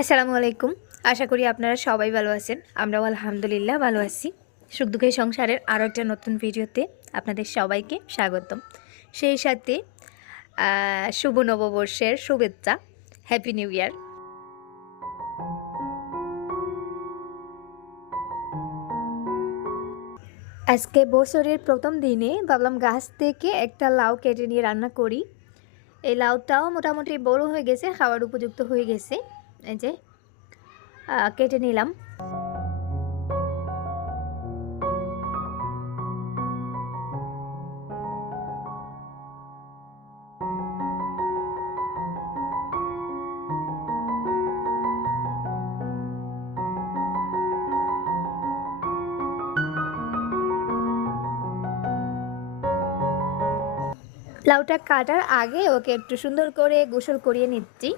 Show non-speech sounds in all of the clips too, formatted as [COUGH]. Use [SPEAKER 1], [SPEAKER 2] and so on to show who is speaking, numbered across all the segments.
[SPEAKER 1] আসসালামু আলাইকুম আশা করি আপনারা সবাই ভালো আছেন। আমরাও আলহামদুলিল্লাহ ভালো আছি। সুখ দুঃখের সংসারের আরও একটা নতুন ভিডিওতে আপনাদের সবাইকে স্বাগতম। সেই সাথে শুভ নববর্ষের শুভেচ্ছা। হ্যাপি নিউ ইয়ার আজকে বছরের প্রথম দিনে ভাবলাম গাছ থেকে একটা লাউ কেটে নিয়ে রান্না করি। এই লাউটাও মোটামুটি বড় হয়ে গেছে, খাওয়ার উপযুক্ত হয়ে গেছে। এই যে কেটে নিলাম। লাউটা কাটার আগে ওকে একটু সুন্দর করে গোসল করিয়ে নিচ্ছি।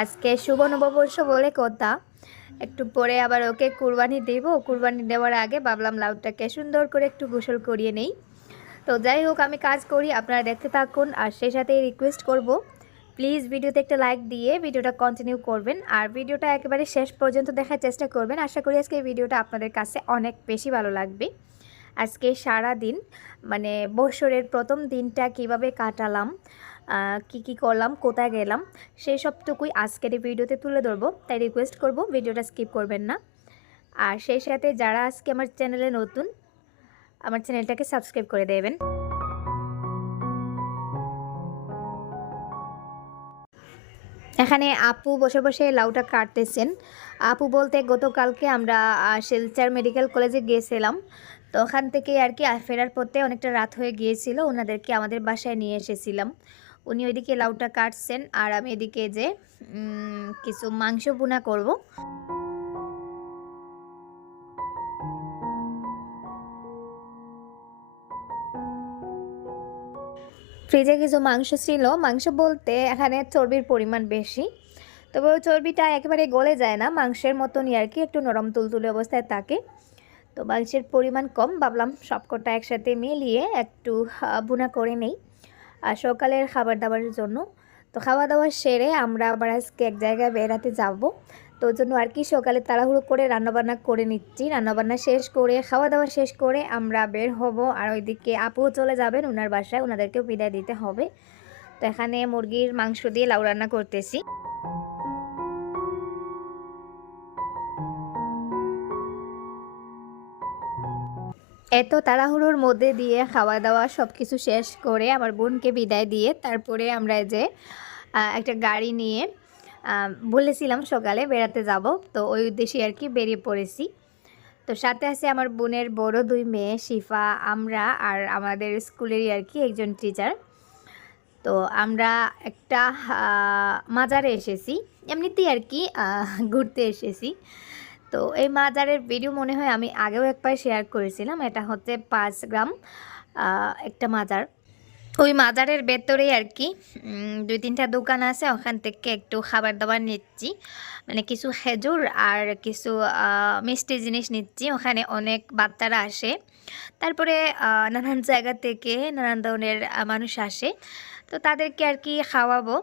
[SPEAKER 1] আজকে শুভ নববর্ষ বলে কথা। একটু পরে আবার ওকে কুরবানি দেব। কুরবানি দেওয়ার আগে ভাবলাম লাউটাকে সুন্দর করে একটু গোসল করিয়ে নেই। তো যাই হোক, আমি কাজ করি, আপনারা দেখতে থাকুন। আর সেই সাথে রিকোয়েস্ট করব প্লিজ ভিডিওতে একটা লাইক দিয়ে ভিডিওটা কন্টিনিউ করবেন। আর ভিডিওটা একেবারে শেষ পর্যন্ত দেখার চেষ্টা করবেন। আশা করি আজকে ভিডিওটা আপনাদের কাছে অনেক বেশি ভালো লাগবে। আজকে সারা দিন মানে বছরের প্রথম দিনটা কীভাবে কাটালাম কি কি করলাম, কোথায় গেলাম, সেই সবটুকুই আজকের এই ভিডিওতে তুলে ধরবো। তাই রিকোয়েস্ট করব, ভিডিওটা স্কিপ করবেন না। আর সেই সাথে যারা আজকে আমার চ্যানেলে নতুন, আমার চ্যানেলটাকে সাবস্ক্রাইব করে দেবেন। এখানে আপু বসে বসে লাউটা কাটতেছেন। আপু বলতে গতকালকে আমরা শিলচর মেডিকেল কলেজে গিয়েছিলাম। তো ওখান থেকে আর কি ফেরার পথে অনেকটা রাত হয়ে গিয়েছিল, ওনাদেরকে আমাদের বাসায় নিয়ে এসেছিলাম। উনি ওইদিকে লাউটা কাটছেন আর আমি এদিকে যে কিছু মাংস বুনা করব। ফ্রিজে কিছু মাংস ছিল। মাংস বলতে এখানে চর্বির পরিমাণ বেশি। তবে চর্বিটা একেবারে গলে যায় না। মাংসের মতনই আর কি, একটু নরম তুলতুলে অবস্থায় থাকে। তো মাংসের পরিমাণ কম। ভাবলাম সবকটা একসাথে মিলিয়ে একটু বুনা করে নেই। আর সকালের খাবার দাবারের জন্য। তো খাওয়া দাওয়া সেরে আমরা আবার আজকে এক জায়গায় বেড়াতে যাব। তো জন্য আর কি সকালে তাড়াহুড়ো করে রান্নাবান্না করে নিচ্ছি। রান্নাবান্না শেষ করে খাওয়া দাওয়া শেষ করে আমরা বের হব আর ওইদিকে আপুও চলে যাবেন ওনার বাসায়। ওনাদেরকেও বিদায় দিতে হবে। তো এখানে মুরগির মাংস দিয়ে লাউ রান্না করতেছি। এত তাড়াহুড়োর মধ্যে দিয়ে খাওয়া দাওয়া সব কিছু শেষ করে আমার বোনকে বিদায় দিয়ে তারপরে আমরা যে একটা গাড়ি নিয়ে বলেছিলাম সকালে বেড়াতে যাব। তো ওই উদ্দেশ্যে আর কি বেরিয়ে পড়েছি। তো সাথে আছে আমার বোনের বড় দুই মেয়ে, শিফা, আমরা আর আমাদের স্কুলেরই আর কি একজন টিচার তো আমরা একটা মাজারে এসেছি। এমনিতেই আর কি ঘুরতে এসেছি। তো এই মাজারের ভিডিও মনে হয় আমি আগেও একবার শেয়ার করেছিলাম। এটা হচ্ছে পাঁচ গ্রাম একটা মাজার। ওই মাজারের ভেতরেই আর কি দুই তিনটা দোকান আছে, ওখান থেকে একটু খাবার দাবার নিচ্ছি। মানে কিছু খেজুর আর কিছু মিষ্টি জিনিস নিচ্ছি। ওখানে অনেক বাচ্চারা আসে। তারপরে নানান জায়গা থেকে নানান ধরনের মানুষ আসে। তো তাদেরকে আর কি খাওয়াবো।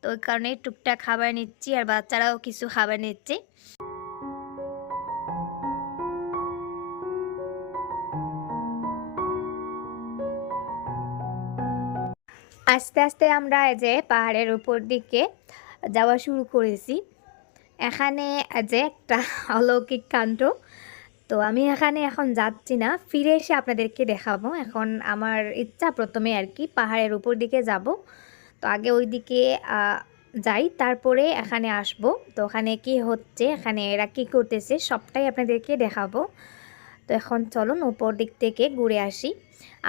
[SPEAKER 1] তো ওই কারণে টুকটাক খাবার নিচ্ছি আর বাচ্চারাও কিছু খাবার নিচ্ছে। আস্তে আস্তে আমরা যে পাহাড়ের উপর দিকে যাওয়া শুরু করেছি। এখানে যে একটা [LAUGHS] অলৌকিক কাণ্ড। তো আমি এখানে এখন যাচ্ছি না, ফিরে এসে আপনাদেরকে দেখাবো। এখন আমার ইচ্ছা প্রথমে আর কি পাহাড়ের উপর দিকে যাব। তো আগে ওই দিকে যাই, তারপরে এখানে আসব। তো ওখানে কি হচ্ছে, এখানে এরা কি করতেছে, সবটাই আপনাদেরকে দেখাবো। তো এখন চলুন উপর দিক থেকে ঘুরে আসি।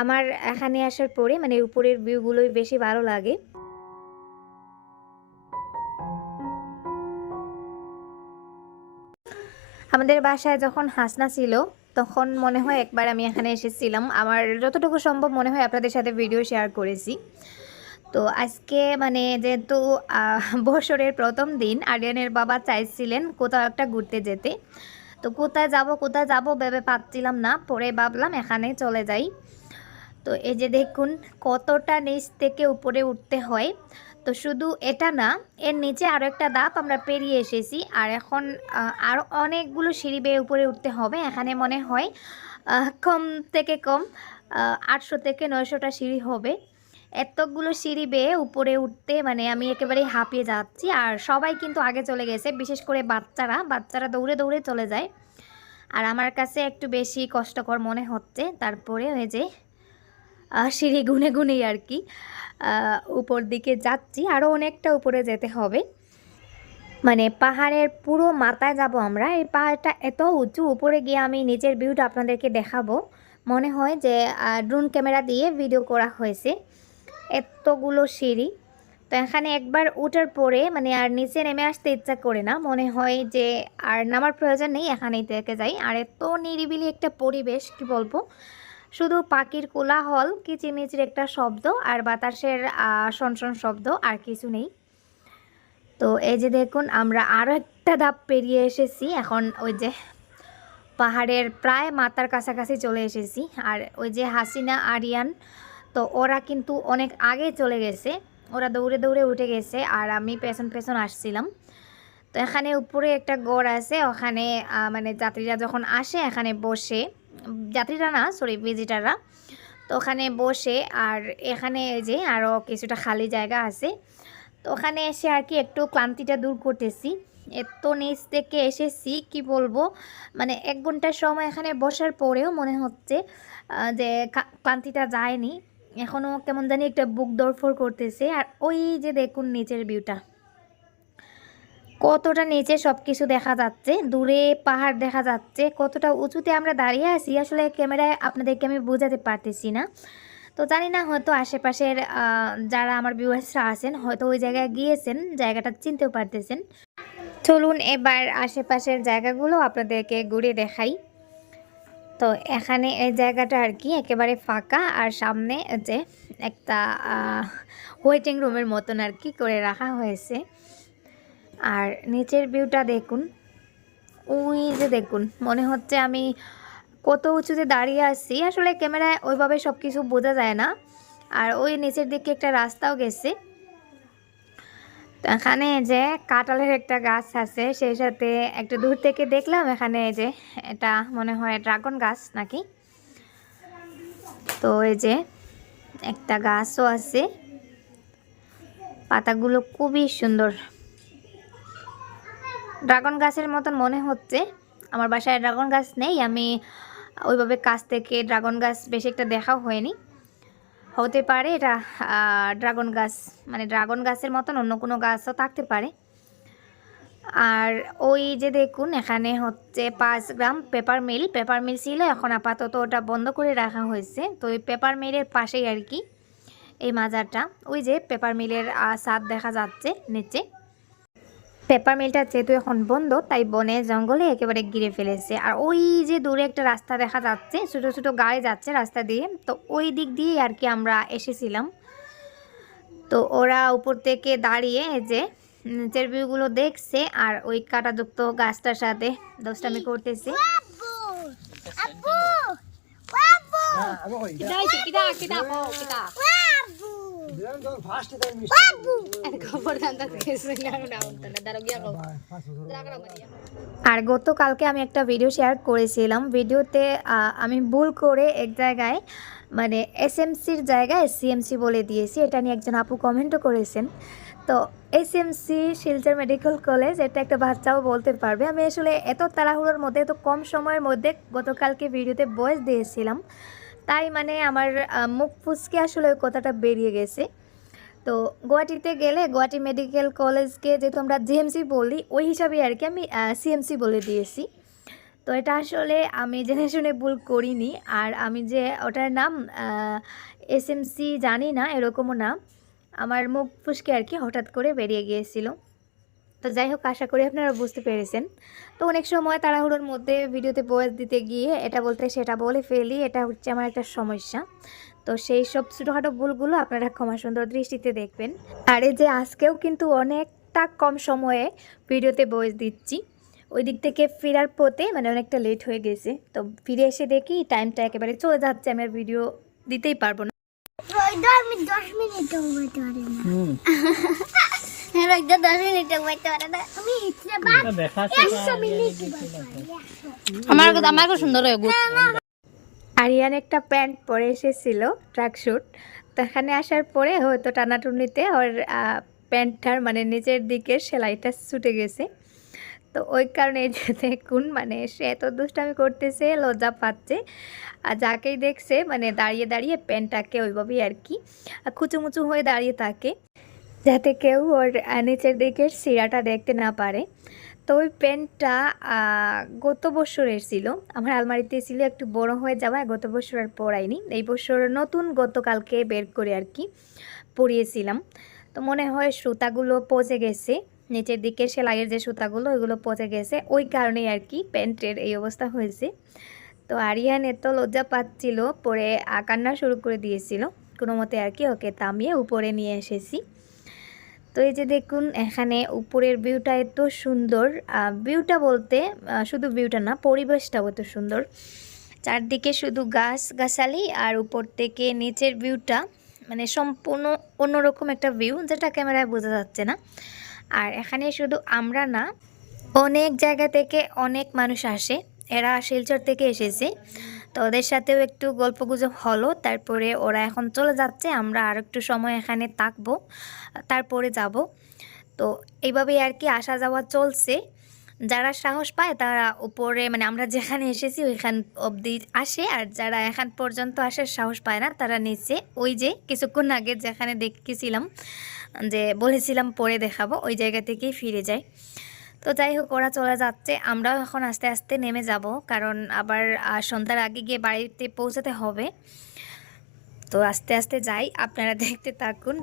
[SPEAKER 1] আমার এখানে আসার পরে মানে উপরের ভিউগুলোই বেশি ভালো লাগে। আমাদের বাসায় যখন হাসনা ছিল, তখন মনে হয় একবার আমি এখানে এসেছিলাম। আমার যতটুকু সম্ভব মনে হয় আপনাদের সাথে ভিডিও শেয়ার করেছি। তো আজকে মানে যেহেতু বছরের প্রথম দিন, আরিয়ানের বাবা চাইছিলেন কোথাও একটা ঘুরতে যেতে। তো কোথায় যাব কোথায় যাব ভেবে পাচ্ছিলাম না। পরে ভাবলাম এখানে চলে যাই। তো এই যে দেখুন, কতটা নিচ থেকে উপরে উঠতে হয়। তো শুধু এটা না, এর নিচে আরও একটা দাপ আমরা পেরিয়ে এসেছি। আর এখন আরও অনেকগুলো সিঁড়ি বেয়ে উপরে উঠতে হবে। এখানে মনে হয় কম থেকে কম আটশো থেকে নয়শোটা সিঁড়ি হবে। এতগুলো সিঁড়ি বেয়ে উপরে উঠতে মানে আমি একেবারেই হাঁপিয়ে যাচ্ছি। আর সবাই কিন্তু আগে চলে গেছে, বিশেষ করে বাচ্চারা। বাচ্চারা দৌড়ে দৌড়ে চলে যায়। আর আমার কাছে একটু বেশি কষ্টকর মনে হচ্ছে। তারপরে ওই যে সিঁড়ি গুনে গুনেই আর কি উপর দিকে যাচ্ছি। আরও অনেকটা উপরে যেতে হবে। মানে পাহাড়ের পুরো মাথায় যাব আমরা। এই পাহাড়টা এত উঁচু, উপরে গিয়ে আমি নিজের ভিউটা আপনাদেরকে দেখাবো। মনে হয় যে ড্রোন ক্যামেরা দিয়ে ভিডিও করা হয়েছে। এতগুলো সিঁড়ি। তো এখানে একবার ওঠার পরে মানে আর নিচে নেমে আসতে ইচ্ছা করে না। মনে হয় যে আর নামার প্রয়োজন নেই, এখানেই থেকে যাই। আর এত নিরিবিলি একটা পরিবেশ, কি বলব? শুধু পাখির কোলাহল কিচিমিচির একটা শব্দ আর বাতাসের শনশন শব্দ আর কিছু নেই। তো এই যে দেখুন, আমরা আরও একটা ধাপ পেরিয়ে এসেছি। এখন ওই যে পাহাড়ের প্রায় মাথার কাছাকাছি চলে এসেছি। আর ওই যে হাসিনা, আরিয়ান তো ওরা কিন্তু অনেক আগে চলে গেছে। ওরা দৌড়ে দৌড়ে উঠে গেছে আর আমি পেছন পেছন আসছিলাম। তো এখানে উপরে একটা গড় আছে, ওখানে মানে যাত্রীরা যখন আসে এখানে বসে, যাত্রীরা না সরি ভিজিটাররা তো ওখানে বসে আর এখানে যে আরও কিছুটা খালি জায়গা আছে। তো ওখানে এসে আর কি একটু ক্লান্তিটা দূর করতেছি। এত নিচ থেকে এসেছি, কি বলব? মানে এক ঘণ্টার সময় এখানে বসার পরেও মনে হচ্ছে যে ক্লান্তিটা যায়নি। এখনও কেমন জানি একটা বুক দরফর করতেছে। আর ওই যে দেখুন নিচের ভিউটা কতটা নিচে সব কিছু দেখা যাচ্ছে, দূরে পাহাড় দেখা যাচ্ছে, কতটা উঁচুতে আমরা দাঁড়িয়ে আছি, আসলে ক্যামেরায় আপনাদেরকে আমি বোঝাতে পারতেছি না। তো জানি না, হয়তো আশেপাশের যারা আমার ভিউয়ার্সরা আছেন, হয়তো ওই জায়গায় গিয়েছেন, জায়গাটা চিনতেও পারতেছেন। চলুন এবার আশেপাশের জায়গাগুলো আপনাদেরকে ঘুরে দেখাই। তো এখানে এই জায়গাটা আর কি একেবারে ফাঁকা আর সামনে যে একটা ওয়েটিং রুমের মতন আর কি করে রাখা হয়েছে। আর নিচের ভিউটা দেখুন, ওই যে দেখুন, মনে হচ্ছে আমি কত উঁচুতে দাঁড়িয়ে আছি, আসলে ক্যামেরায় ওইভাবে সব কিছু বোঝা যায় না। আর ওই নিচের দিকে একটা রাস্তাও গেছে। তো এখানে যে কাঁঠালের একটা গাছ আছে, সেই সাথে একটু দূর থেকে দেখলাম এখানে যে এটা মনে হয় ড্রাগন গাছ নাকি? তো এই যে একটা গাছও আছে। পাতাগুলো খুবই সুন্দর। ড্রাগন গাছের মতন মনে হচ্ছে। আমার বাসায় ড্রাগন গাছ নেই, আমি ওইভাবে কাছ থেকে ড্রাগন গাছ বেশি একটা দেখাও হয়নি। হতে পারে, এটা ড্রাগন গাছ মানে ড্রাগন গাছের মতন অন্য কোনো গাছও থাকতে পারে। আর ওই যে দেখুন, এখানে হচ্ছে পাঁচ গ্রাম পেপার মিল পেপার মিল ছিল, এখন আপাতত ওটা বন্ধ করে রাখা হয়েছে। তো ওই পেপার মিলের পাশেই আর কি, এই মাজারটা, ওই যে পেপার মিলের ছাদ দেখা যাচ্ছে, নিচে। পেপার মিলটা যেহেতু এখন বন্ধ তাই বনে জঙ্গলে একেবারে গিরে ফেলেছে। আর ওই যে দূরে একটা রাস্তা দেখা যাচ্ছে ছোটো ছোটো গাড়ি যাচ্ছে রাস্তা দিয়ে তো ওই দিক দিয়ে আর কি আমরা এসেছিলাম। তো ওরা উপর থেকে দাঁড়িয়ে যে নিচের ভিউগুলো দেখছে আর ওই কাঁটাযুক্ত গাছটার সাথে দোস্তামি করতেছে।
[SPEAKER 2] kita kita po kita.
[SPEAKER 1] আর গতকালকে আমি একটা ভিডিও শেয়ার করেছিলাম। ভিডিওতে আমি ভুল করে এক জায়গায় মানে এস এসএমসির জায়গায় সিএমসি বলে দিয়েছি। এটা নিয়ে একজন আপু কমেন্টও করেছেন। তো S SMC Silchar medical college, এটা একটা বাচ্চাও বলতে পারবে। আমি আসলে এত তাড়াহুড়োর মধ্যে, এত কম সময়ের মধ্যে গতকালকে ভিডিওতে বয়স দিয়েছিলাম। তাই মানে আমার মুখ ফুসকে আসলে ওই কথাটা বেরিয়ে গেছে। তো গুয়াহাটিতে গেলে গুয়াহাটি মেডিকেল কলেজকে যেহেতু আমরা জিএমসি বলি, ওই হিসাবে আর কি আমি সিএমসি বলে দিয়েছি। তো এটা আসলে আমি জেনে শুনে ভুল করিনি। আর আমি যে ওটার নাম এসএমসি জানি না, এরকমও না আমার মুখ ফুসকে আর কি হঠাৎ করে বেরিয়ে গিয়েছিল। তো যাই হোক আশা করি আপনারা বুঝতে পেরেছেন। তো অনেক সময় তাড়াহুড়োর মধ্যে ভিডিওতে বয়স দিতে গিয়ে এটা বলতে সেটা বলে ফেলি এটা হচ্ছে আমার একটা সমস্যা। তো সেই সব ছোটোখাটো ভুলগুলো আপনারা ক্ষমা সুন্দর দৃষ্টিতে দেখবেন। আর এই যে আজকেও কিন্তু অনেকটা কম সময়ে ভিডিওতে বয়স দিচ্ছি। ওই দিক থেকে ফেরার পথে মানে অনেকটা লেট হয়ে গেছে। তো ফিরে এসে দেখি টাইমটা একেবারে চলে যাচ্ছে আমি আর ভিডিও দিতেই পারব না।
[SPEAKER 3] আমি দশ মিনিটও [LAUGHS] পারে না। আমি মিনিট
[SPEAKER 2] আমার আমার খুব সুন্দর হয়ে
[SPEAKER 1] আরিয়ান একটা প্যান্ট পরে এসেছিল ট্র্যাক স্যুট তো এখানে আসার পরে হয়তো টানাটুনিতে ওর আহ, প্যান্টটার মানে নিচের দিকের সেলাইটা ছুটে গেছে। তো ওই কারণে এই যে দেখুন মানে সে এত দুষ্টামি করতেছে লজ্জা পাচ্ছে। আর যাকেই দেখছে মানে দাঁড়িয়ে দাঁড়িয়ে প্যান্টটাকে ওইভাবেই আর কি আহ, কুচুমুচু হয়ে দাঁড়িয়ে থাকে। যাতে কেউ ওর নিচের দিকের সিরাটা দেখতে না পারে। তো ওই আহ, গত বছরের ছিল। আমার আলমারিতে ছিল একটু বড় হয়ে যাওয়ায় গত বছর আর পরাইনি এই বছর নতুন গতকালকে বের করে আর কি পরিয়েছিলাম। তো মনে হয় সুতাগুলো পচে গেছে। নিচের দিকে সেলাইয়ের যে সুতাগুলো ওইগুলো পচে গেছে। ওই কারণেই আর কি প্যান্টের এই অবস্থা হয়েছে। তো আরিয়ান এত লজ্জা পাচ্ছিল পরে কান্না শুরু করে দিয়েছিল। কোনো মতে আর কি ওকে থামিয়ে উপরে নিয়ে এসেছি। তো এই যে দেখুন, এখানে উপরের ভিউটা এত সুন্দর। ভিউটা বলতে শুধু ভিউটা না, পরিবেশটাও এত সুন্দর। চারদিকে শুধু গাছ গাছালি আর উপর থেকে নিচের ভিউটা মানে সম্পূর্ণ অন্যরকম একটা ভিউ যেটা ক্যামেরায় বোঝা যাচ্ছে না। আর এখানে শুধু আমরা না, অনেক জায়গা থেকে অনেক মানুষ আসে। এরা শিলচর থেকে এসেছে। তো ওদের সাথেও একটু গল্পগুজব হলো। তারপরে ওরা এখন চলে যাচ্ছে, আমরা আর একটু সময় এখানে থাকব, তারপরে যাব। তো এইভাবেই আর কি আসা যাওয়া চলছে। যারা সাহস পায় তারা উপরে মানে আমরা যেখানে এসেছি ওইখান অবধি আসে, আর যারা এখান পর্যন্ত আসার সাহস পায় না তারা নিচে। ওই যে কিছুক্ষণ আগে যেখানে দেখেছিলাম, যে বলেছিলাম পরে দেখাবো, ওই জায়গা থেকেই ফিরে যায়। তো যাই হোক ওরা চলে যাচ্ছে। আমরাও এখন আস্তে আস্তে নেমে যাব, কারণ আবার সন্ধ্যার আগে গিয়ে বাড়িতে পৌঁছাতে হবে। তো আস্তে আস্তে যাই, আপনারা দেখতে থাকুন।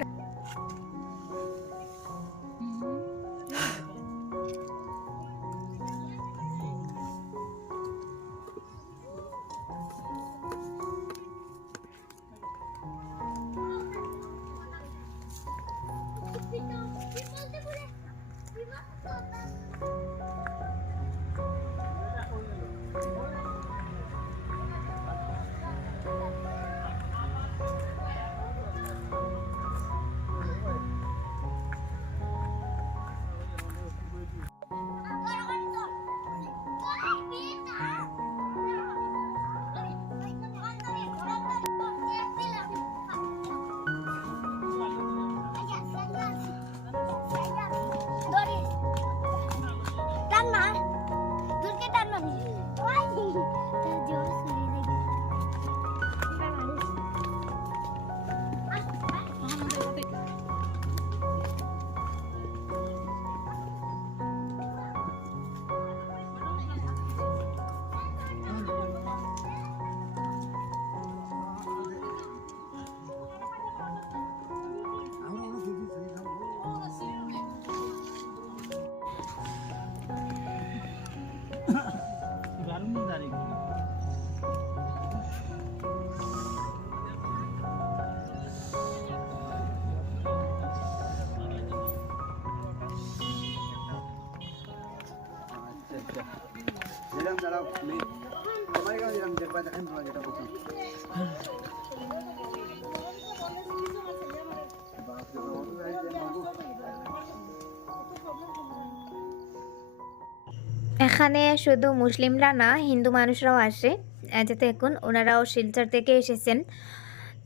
[SPEAKER 1] এখানে শুধু মুসলিমরা না, হিন্দু মানুষরাও আসে। এই যে দেখুন, ওনারাও শিলচর থেকে এসেছেন।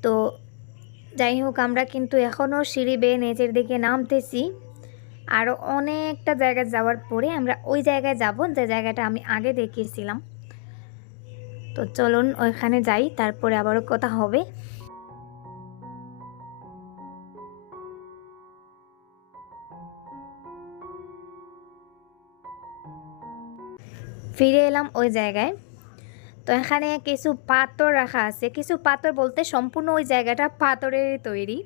[SPEAKER 1] তো যাই হোক, আমরা কিন্তু এখনও সিঁড়ি বেয়ে নিচের দিকে নামতেছি। আরও অনেকটা জায়গায় যাওয়ার পরে আমরা ওই জায়গায় যাব, যে জায়গাটা আমি আগে দেখিয়েছিলাম। তো চলুন ওইখানে যাই, তারপরে আবারও কথা হবে। ফিরে এলাম ওই জায়গায়। তো এখানে কিছু পাথর রাখা আছে। কিছু পাথর বলতে সম্পূর্ণ ওই জায়গাটা পাথরের তৈরি।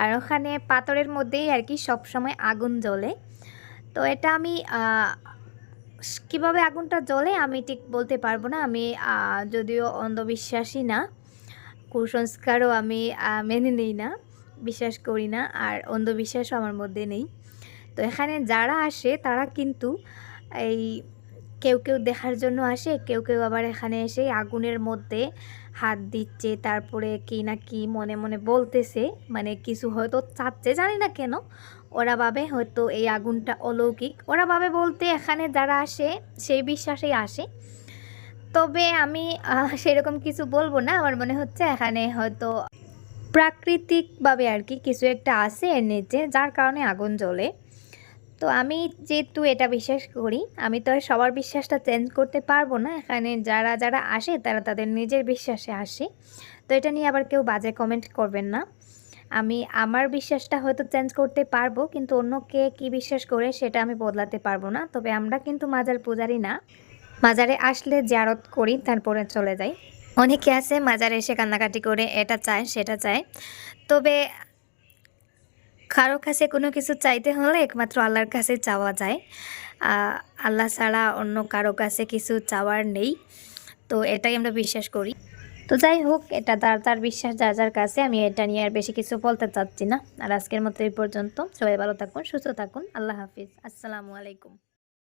[SPEAKER 1] আর ওখানে পাথরের মধ্যেই আর কি সবসময় আগুন জ্বলে। তো এটা আমি কীভাবে আগুনটা জ্বলে আমি ঠিক বলতে পারব না। আমি যদিও অন্ধবিশ্বাসী না, কুসংস্কারও আমি মেনে নিই না, বিশ্বাস করি না, আর অন্ধবিশ্বাসও আমার মধ্যে নেই। তো এখানে যারা আসে তারা কিন্তু এই কেউ কেউ দেখার জন্য আসে, কেউ কেউ আবার এখানে এসে আগুনের মধ্যে হাত দিচ্ছে, তারপরে কি না কি মনে মনে বলতেছে মানে কিছু হয়তো চাচ্ছে, জানি না কেন। ওরা ভাবে হয়তো এই আগুনটা অলৌকিক। ওরা ভাবে বলতে এখানে যারা আসে, সেই বিশ্বাসেই আসে। তবে আমি সেরকম কিছু বলব না। আমার মনে হচ্ছে এখানে হয়তো প্রাকৃতিকভাবে আর কি কিছু একটা আছে এর নিচে, যার কারণে আগুন জ্বলে। তো আমি যেহেতু এটা বিশ্বাস করি, আমি তো সবার বিশ্বাসটা চেঞ্জ করতে পারব না। এখানে যারা যারা আসে, তারা তাদের নিজের বিশ্বাসে আসে। তো এটা নিয়ে আবার কেউ বাজে কমেন্ট করবেন না। আমি, আমার বিশ্বাসটা হয়তো চেঞ্জ করতে পারব, কিন্তু অন্য কে কী বিশ্বাস করে সেটা আমি বদলাতে পারব না। তবে আমরা কিন্তু মাজার পূজারি না। মাজারে আসলে জারত করি, তারপরে চলে যাই। অনেকে আছে মাজারে এসে কান্নাকাটি করে, এটা চায়, সেটা চায়। তবে কারও কাছে কোনো কিছু চাইতে হলে একমাত্র আল্লাহর কাছে চাওয়া যায়। আল্লাহ ছাড়া অন্য কারও কাছে কিছু চাওয়ার নেই। তো এটাই আমরা বিশ্বাস করি। তো যাই হোক, এটা তার তার বিশ্বাস, যার যার কাছে আমি এটা নিয়ে আর বেশি কিছু বলতে চাচ্ছি না। আর আজকের মতো এই পর্যন্ত। সবাই ভালো থাকুন, সুস্থ থাকুন। আল্লাহ হাফিজ। আসসালামু আলাইকুম।